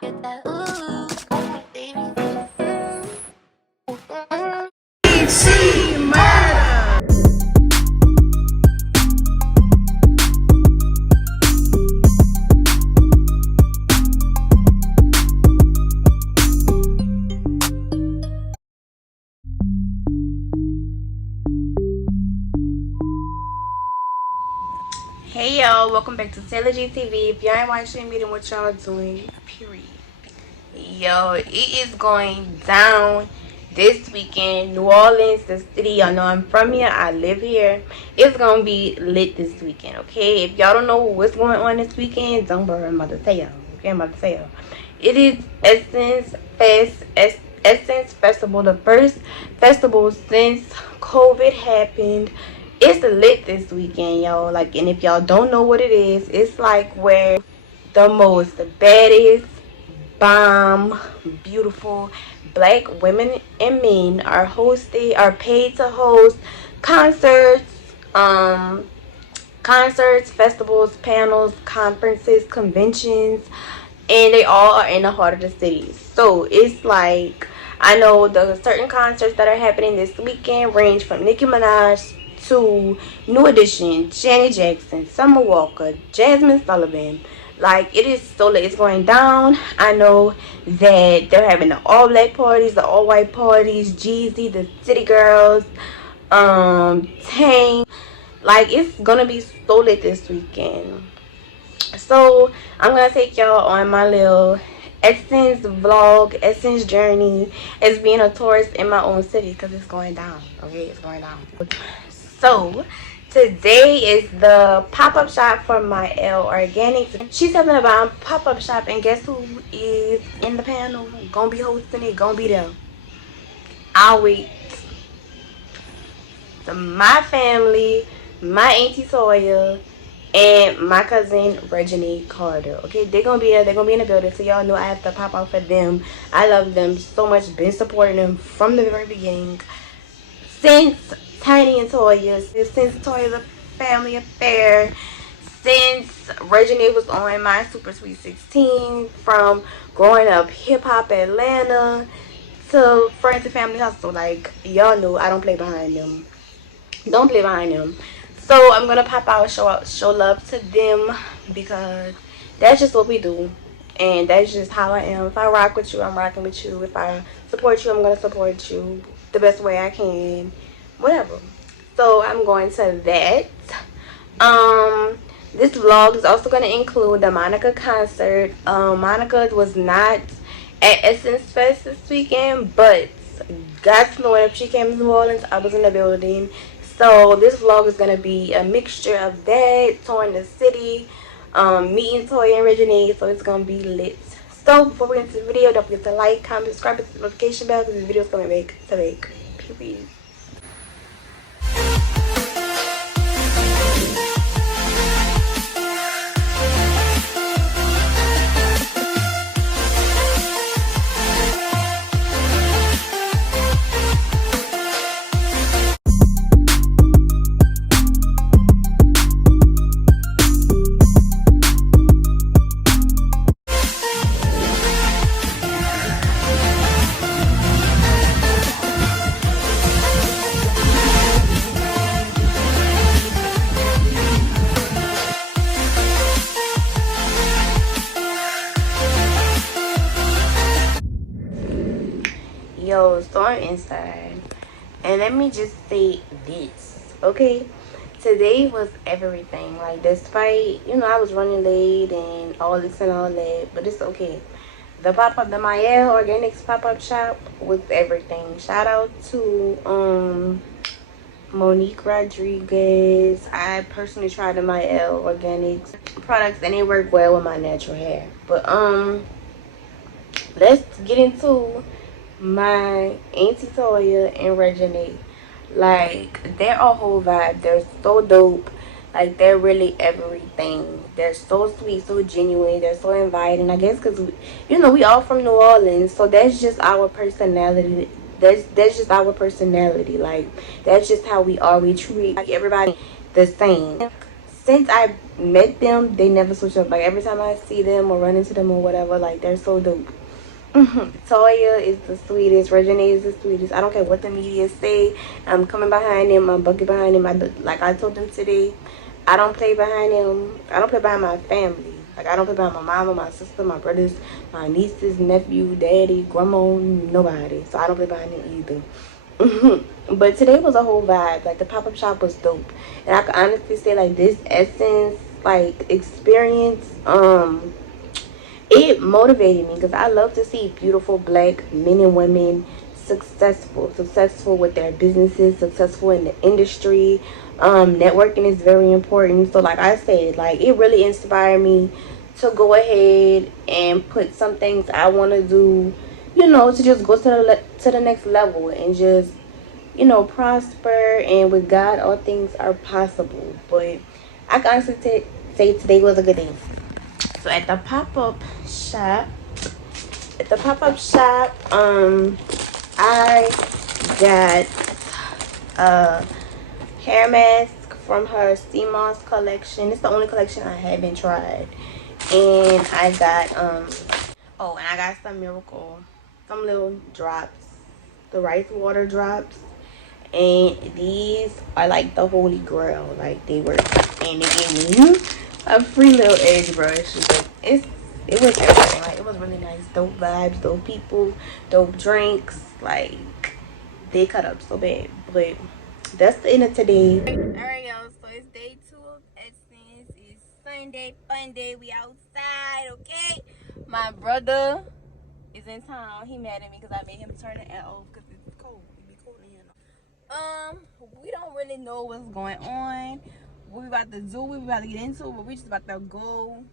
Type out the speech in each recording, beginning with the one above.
get that ooh, baby. Hey y'all, welcome back to Taylor GTV. If y'all ain't watching me, then what y'all doing? Period. Yo, it is going down this weekend. New Orleans, the city. Y'all know I'm from here. I live here. It's gonna be lit this weekend, okay? If y'all don't know what's going on this weekend, don't worry, I'm about to tell y'all. Okay, I'm about to tell y'all. It is Essence Festival, the first festival since COVID happened. It's lit this weekend, y'all. Like, and if y'all don't know what it is, it's like where the baddest, bomb, beautiful black women and men are paid to host concerts, festivals, panels, conferences, conventions, and they all are in the heart of the city. So it's like, I know the certain concerts that are happening this weekend range from Nicki Minaj to New Edition, Janet Jackson, Summer Walker, Jasmine Sullivan. Like, it is so late. It's going down. I know that they're having the all black parties, the all white parties, Jeezy, the City Girls, Tang. Like, it's gonna be so lit this weekend. So I'm gonna take y'all on my little Essence vlog, Essence journey as being a tourist in my own city, because it's going down. Okay, it's going down. So today is the pop-up shop for my L Organics. She's having a pop-up shop, and guess who is in the panel? Gonna be hosting it, gonna be there. I'll wait. So my family, my auntie Toya, and my cousin Reginae Carter. Okay, they're gonna be there. They're gonna be in the building. So y'all know I have to pop out for them. I love them so much. Been supporting them from the very beginning. Since Tiny and Toya, since Toya's a family affair, since Reginae was on my Super Sweet 16, from growing up hip hop Atlanta to Friends and Family Hustle. Like, y'all know I don't play behind them. Don't play behind them. So I'm gonna pop out, show love to them, because that's just what we do, and that's just how I am. If I rock with you, I'm rocking with you. If I support you, I'm gonna support you the best way I can, whatever. So I'm going to that. This vlog is also gonna include the Monica concert. Monica was not at Essence Fest this weekend, but God's knowing, if she came to New Orleans, I was in the building. So this vlog is going to be a mixture of that, touring the city, meeting Toya and Reginae, so it's going to be lit. So before we get into the video, don't forget to like, comment, subscribe, hit the notification bell, because this video is coming back to make. Period. Yo, so I'm inside, and let me just say this, okay? Today was everything. Like, despite, I was running late and all this and all that, but it's okay. The Mayel Organics pop-up shop was everything. Shout out to Monique Rodriguez. I personally tried the Mayel Organics products, and they work well with my natural hair. But let's get into my auntie Toya and Reginae. Like, they're a whole vibe. They're so dope. Like, they're really everything. They're so sweet, so genuine. They're so inviting. I guess because we all from New Orleans, so that's just our personality. That's just our personality. Like, that's just how we are. We treat, like, everybody the same. since I met them, they never switch up. Like every time I see them or run into them or whatever, like they're so dope. Toya is the sweetest. Reginae is the sweetest. I don't care what the media say. I'm coming behind them. I'm bucking behind them. Like I told them today, I don't play behind them. I don't play behind my family. Like I don't play behind my mama, my sister, my brothers, my nieces, nephew, daddy, grandma, nobody. So I don't play behind them either. But today was a whole vibe. Like the pop-up shop was dope, and I can honestly say like this Essence like experience it motivated me because I love to see beautiful black men and women successful with their businesses, successful in the industry. Networking is very important. So like I said, like it really inspired me to go ahead and put some things I want to do, you know, to just go to the next level and just, you know, prosper. And with God, all things are possible. But I can honestly say today was a good day. So at the pop-up shop, I got a hair mask from her CMOS collection. It's the only collection I haven't tried. And I got oh, and I got some little drops, the rice water drops. And these are like the holy grail. Like they work. And they gave me a free little edge brush. It was everything. Like it was really nice. Dope vibes, dope people, dope drinks. Like they cut up so bad. But that's the end of today. Alright, y'all. So it's day 2 of Essence. It's Sunday, fun day. We outside, okay? My brother is in town. He mad at me because I made him turn the air off because it's cold. It be cold in here now. We don't really know what's going on. What we about to do, we about to get into, but we just about to go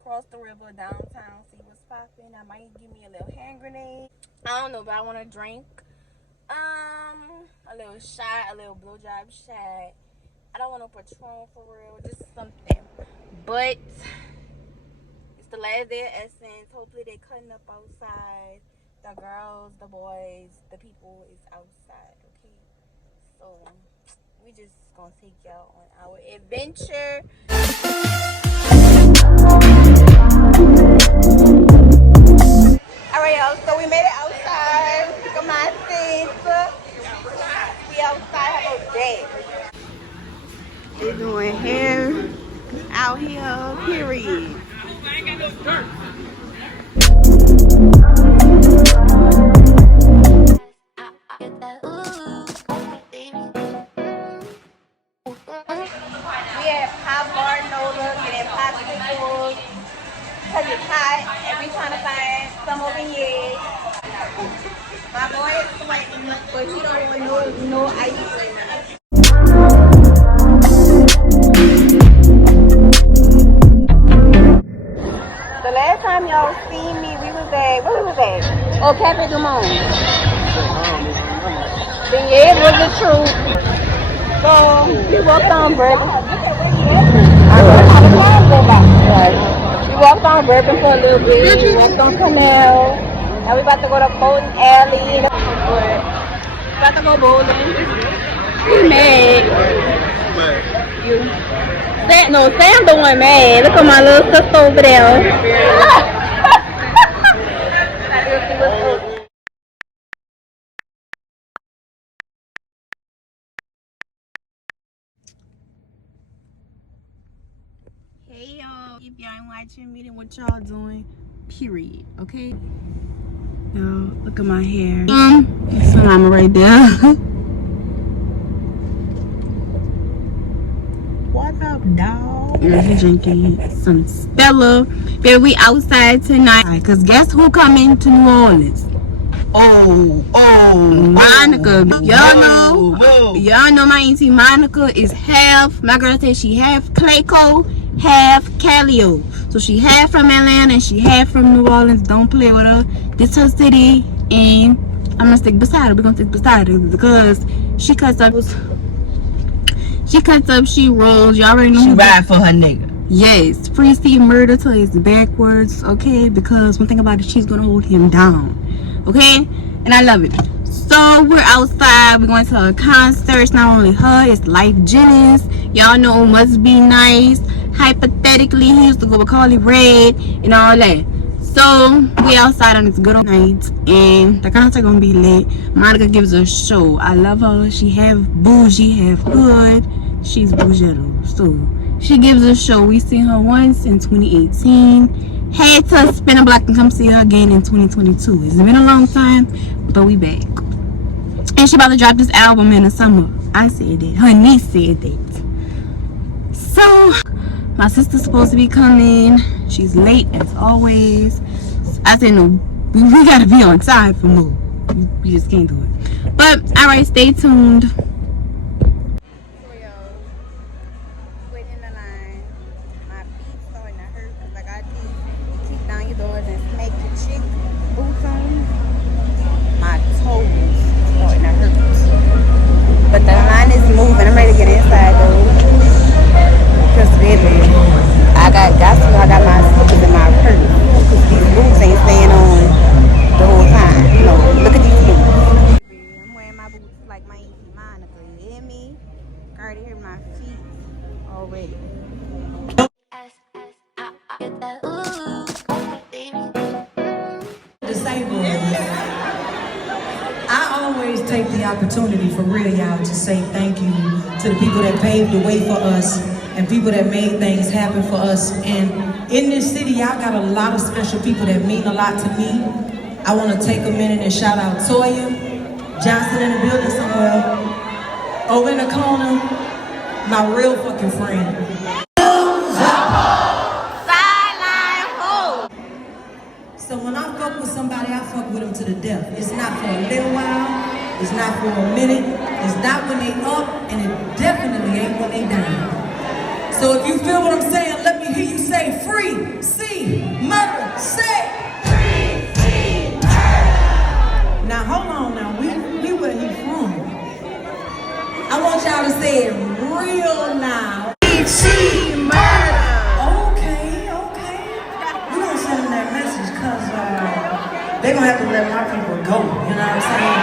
across the river downtown, see what's popping. I might give me a little hand grenade. I don't know, but I want to drink a little shot, a little blowjob shot. I don't want no Patron for real, just something. But it's the last day of Essence. Hopefully they cutting up outside. The girls, the boys, the people is outside, okay? So we just gonna take y'all on our adventure. Alright, y'all, so we made it outside. Come on, sis. We outside, have a day. They doing hair out here, period. I ain't got no dirt. We at Pop Bar NOLA getting popsicles because it's hot and we trying to find some over here. My boy is sweating, but he don't want no ice cream. The last time y'all seen me, we was at, where we was at? Oh, Cafe Du Monde. Then yeah, it was the truth. So we walked on Bourbon. We walked on Bourbon for a little bit. We walked on Canal. Now we about to go to Bowling Alley. About to go bowling. We mad. You. Sam the one mad. Look at my little sister over there. Hey y'all, if y'all ain't watching me, then what y'all doing? Period. Okay. Y'all, look at my hair. It's mama right there. What up, dog? We're drinking some Stella. Yeah, we outside tonight. Cause guess who coming to New Orleans? Monica. Y'all know my auntie Monica is half. My girl said she half Clayco, half Calio. So she half from Atlanta and she half from New Orleans. Don't play with her. This her city, and I'm gonna stick beside her. We're gonna stick beside her because she cuts up. She rolls. Y'all already know. She ride for her nigga. Yes, Free murder till it's backwards, okay? Because one thing about it, she's gonna hold him down, okay? And I love it. So we're outside. We're going to a concert. It's not only her, it's Life Jennings. Y'all know Must Be Nice. Hypothetically, he used to go with Carly Red and all that. So we outside on this good old night, and the concert gonna be lit. Monica gives a show. I love her. She have bougie, have hood. She's bougie, so she gives a show. We seen her once in 2018. Had to spin a block and come see her again in 2022. It's been a long time, but we back. And she about to drop this album in the summer. I said that. Her niece said that. So my sister's supposed to be coming. She's late as always. I said no, we gotta be on time for more. We just can't do it. But alright, stay tuned. Waiting in the line. My feet starting to hurt because I got these kick down your doors and smack your chick boots on. My toes starting to hurt. But the line is moving. I'm ready to get inside though. Because baby, I got my slippers in my purse. Because these boots ain't staying on the whole time. No, look at these boots. Baby, I'm wearing my boots like my auntie Monica. You hear me? I already hear my feet already. Get that ooh, baby. Disabled. I always take the opportunity for real, y'all, to say thank you to the people that paved the way for us and people that made things happen for us. And in this city, y'all got a lot of special people that mean a lot to me. I want to take a minute and shout out Toya Johnson in the building somewhere. Over in the corner, my real fucking friend. So when I fuck with somebody, I fuck with them to the death. It's not for a little while, it's not for a minute, it's not when they up, and it definitely ain't when they down. So if you feel what I'm saying, let me hear you say free, see, murder, say. Free, see, murder. Now hold on now, we where he from. I want y'all to say it real loud. Free, see, murder. They're gonna have to let my people go, you know what I'm saying?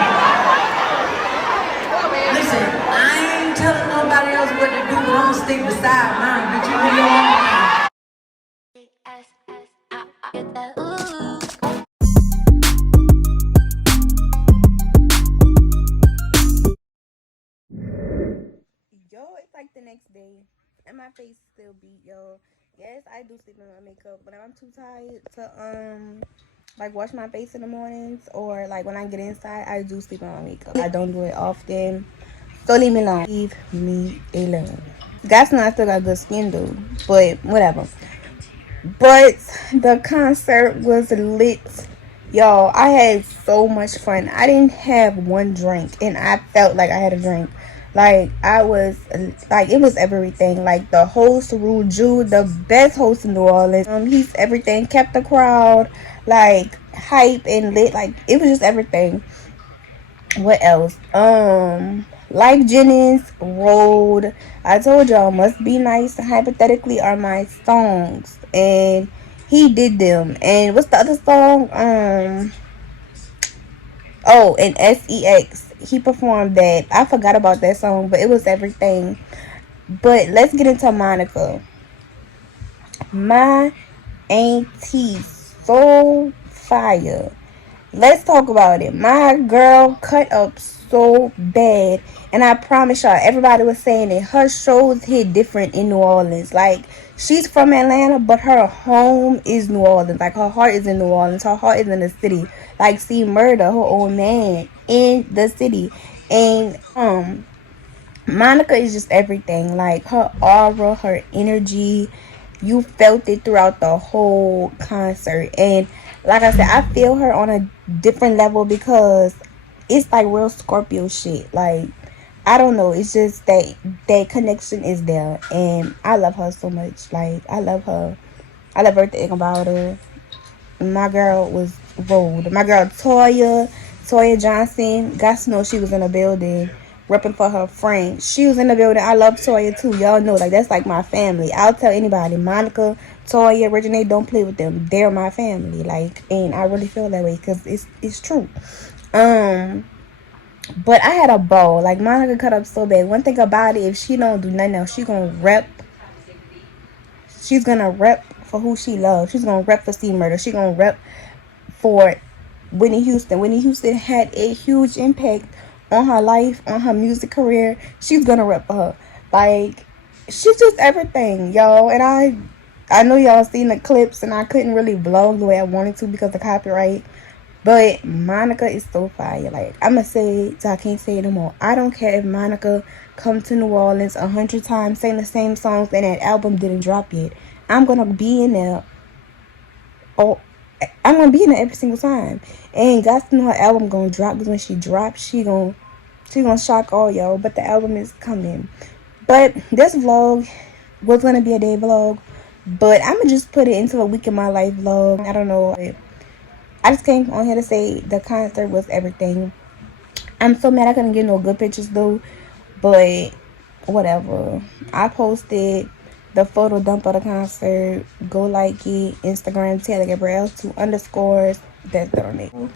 Listen, I ain't telling nobody else what to do, but I'm gonna stick beside mine, but you do your own thing. Get that ooh. Yo, it's like the next day, and my face still beat, yo. Yes, I do sleep in my makeup, but I'm too tired to like wash my face in the mornings, or like when I get inside, I do sleep in my makeup. I don't do it often, so leave me alone. Leave me alone. Guys know I still got good skin though, but whatever. But the concert was lit, y'all. I had so much fun. I didn't have one drink, and I felt like I had a drink. Like I was like, it was everything. Like the host, Ruju, the best host in New Orleans. He's everything. Kept the crowd like hype and lit. Like it was just everything. What else? Life Jennings, Road. I told y'all, Must Be Nice and Hypothetically are my songs, and he did them. And what's the other song? Oh, and SEX. He performed that. I forgot about that song, but it was everything. But let's get into Monica. My auntie, so fire. Let's talk about it. My girl cut up so bad, and I promise y'all, everybody was saying that her shows hit different in New Orleans. Like, she's from Atlanta, but her home is New Orleans. Like, her heart is in New Orleans. Her heart is in the city. Like, see Murder, her old man, in the city. And Monica is just everything. Like, her aura, her energy, you felt it throughout the whole concert. And like I said, I feel her on a different level because it's like real Scorpio shit. Like, I don't know, it's just that connection is there, and I love her so much. Like, I love everything about her. My girl was rolled. My girl Toya Johnson, got to know she was in the building repping for her friend. She was in the building. I love Toya too. Y'all know, like, that's like my family. I'll tell anybody, Monica, Toya, Reginae, don't play with them. They're my family. Like, and I really feel that way because it's true. But I had a ball. Like, Monica cut up so bad. One thing about it, if she don't do nothing else, she gonna rep. She's gonna rep for who she loves. She's gonna rep for C Murder. She's gonna rep for Whitney Houston. Whitney Houston had a huge impact on her life, on her music career. She's gonna rep for her. Like, she's just everything, y'all. And I know y'all seen the clips, and I couldn't really vlog the way I wanted to because of copyright. But Monica is so fire. Like, I'ma say it, so I can't say it no more. I don't care if Monica come to New Orleans 100 times, sing the same songs, and that album didn't drop yet. I'm gonna be in there. Oh, I'm gonna be in there every single time. And guys know her album gonna drop, because when she drops, she gonna shock all y'all. But the album is coming. But this vlog was gonna be a day vlog, but I'ma just put it into a week in my life vlog. I don't know. I just came on here to say the concert was everything. I'm so mad I couldn't get no good pictures though, but whatever. I posted the photo dump of the concert. Go like it. Instagram Taylor Gabrielle 2 underscores. That's the name.